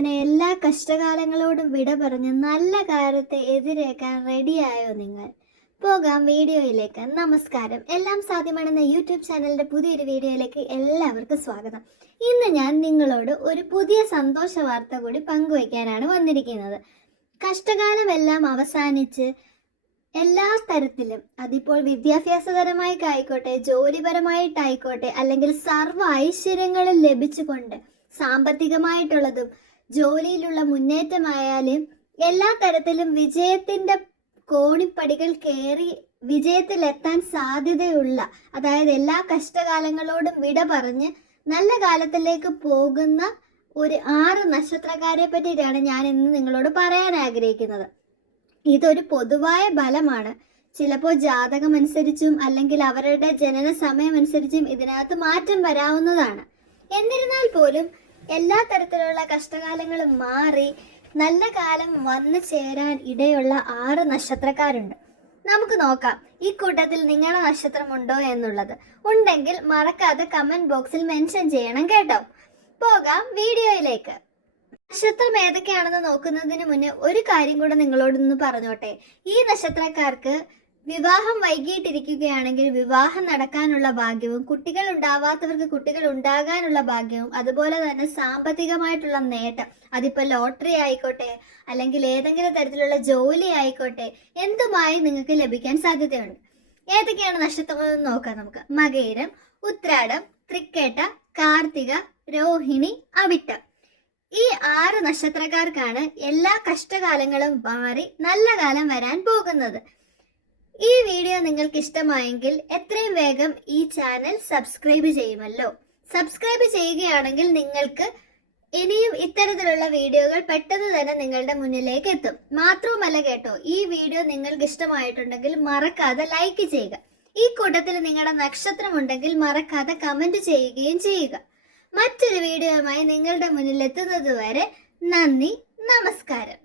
അങ്ങനെ എല്ലാ കഷ്ടകാലങ്ങളോടും വിട പറഞ്ഞ് നല്ല കാലത്തെ എതിരേക്കാൻ റെഡിയായോ നിങ്ങൾ? പോകാം വീഡിയോയിലേക്ക്. നമസ്കാരം. എല്ലാം സാധ്യമാണെന്ന യൂട്യൂബ് ചാനലിന്റെ പുതിയൊരു വീഡിയോയിലേക്ക് എല്ലാവർക്കും സ്വാഗതം. ഇന്ന് ഞാൻ നിങ്ങളോട് ഒരു പുതിയ സന്തോഷ വാർത്ത കൂടി പങ്കുവയ്ക്കാനാണ് വന്നിരിക്കുന്നത്. കഷ്ടകാലമെല്ലാം അവസാനിച്ച് എല്ലാ തരത്തിലും, അതിപ്പോൾ വിദ്യാഭ്യാസപരമായിട്ടായിക്കോട്ടെ, ജോലിപരമായിട്ടായിക്കോട്ടെ, അല്ലെങ്കിൽ സർവ്വ ഐശ്വര്യങ്ങളും ലഭിച്ചുകൊണ്ട് സാമ്പത്തികമായിട്ടുള്ളതും ജോലിയിലുള്ള മുന്നേറ്റമായാലും എല്ലാ തരത്തിലും വിജയത്തിന്റെ കോണിപ്പടികൾ കയറി വിജയത്തിലെത്താൻ സാധ്യതയുള്ള, അതായത് എല്ലാ കഷ്ടകാലങ്ങളോടും വിട പറഞ്ഞ് നല്ല കാലത്തിലേക്ക് പോകുന്ന ഒരു 6 നക്ഷത്രക്കാരെ പറ്റിയിട്ടാണ് ഞാൻ ഇന്ന് നിങ്ങളോട് പറയാൻ ആഗ്രഹിക്കുന്നത്. ഇതൊരു പൊതുവായ ഫലമാണ്. ചിലപ്പോൾ ജാതകം അനുസരിച്ചും അല്ലെങ്കിൽ അവരുടെ ജനന സമയം അനുസരിച്ചും ഇതിനകത്ത് മാറ്റം വരാവുന്നതാണ്. എന്നിരുന്നാൽ പോലും എല്ലാ തരത്തിലുള്ള കഷ്ടകാലങ്ങളും മാറി നല്ല കാലം വന്നു ചേരാൻ ഇടയുള്ള 6 നക്ഷത്രക്കാരുണ്ട്. നമുക്ക് നോക്കാം ഈ കൂട്ടത്തിൽ നിങ്ങളുടെ നക്ഷത്രമുണ്ടോ എന്നുള്ളത്. ഉണ്ടെങ്കിൽ മറക്കാതെ കമന്റ് ബോക്സിൽ മെൻഷൻ ചെയ്യണം കേട്ടോ. പോകാം വീഡിയോയിലേക്ക്. നക്ഷത്രം ഏതൊക്കെയാണെന്ന് നോക്കുന്നതിന് മുന്നേ ഒരു കാര്യം കൂടെ നിങ്ങളോടൊന്ന് പറഞ്ഞോട്ടെ. ഈ നക്ഷത്രക്കാർക്ക് വിവാഹം വൈകിയിട്ടിരിക്കുകയാണെങ്കിൽ വിവാഹം നടക്കാനുള്ള ഭാഗ്യവും, കുട്ടികൾ ഉണ്ടാവാത്തവർക്ക് കുട്ടികൾ ഉണ്ടാകാനുള്ള ഭാഗ്യവും, അതുപോലെ തന്നെ സാമ്പത്തികമായിട്ടുള്ള നേട്ടം, അതിപ്പോൾ ലോട്ടറി ആയിക്കോട്ടെ അല്ലെങ്കിൽ ഏതെങ്കിലും തരത്തിലുള്ള ജോലി ആയിക്കോട്ടെ, എന്തുമായി നിങ്ങൾക്ക് ലഭിക്കാൻ സാധ്യതയുണ്ട്. ഏതൊക്കെയാണ് നക്ഷത്രങ്ങൾ നോക്കാം നമുക്ക്. മകയിരം, ഉത്രാടം, തൃക്കേട്ട, കാർത്തിക, രോഹിണി, അവിട്ടം. ഈ 6 നക്ഷത്രക്കാർക്കാണ് എല്ലാ കഷ്ടകാലങ്ങളും മാറി നല്ല കാലം വരാൻ പോകുന്നത്. ഈ വീഡിയോ നിങ്ങൾക്ക് ഇഷ്ടമായെങ്കിൽ എത്രയും വേഗം ഈ ചാനൽ സബ്സ്ക്രൈബ് ചെയ്യുമല്ലോ. സബ്സ്ക്രൈബ് ചെയ്യുകയാണെങ്കിൽ നിങ്ങൾക്ക് ഇനിയും ഇത്തരത്തിലുള്ള വീഡിയോകൾ പെട്ടെന്ന് തന്നെ നിങ്ങളുടെ മുന്നിലേക്ക് എത്തും. മാത്രവുമല്ല കേട്ടോ, ഈ വീഡിയോ നിങ്ങൾക്ക് ഇഷ്ടമായിട്ടുണ്ടെങ്കിൽ മറക്കാതെ ലൈക്ക് ചെയ്യുക. ഈ കൂട്ടത്തിൽ നിങ്ങളുടെ നക്ഷത്രം ഉണ്ടെങ്കിൽ മറക്കാതെ കമന്റ് ചെയ്യുകയും ചെയ്യുക. മറ്റൊരു വീഡിയോയുമായി നിങ്ങളുടെ മുന്നിൽ എത്തുന്നത് വരെ നന്ദി, നമസ്കാരം.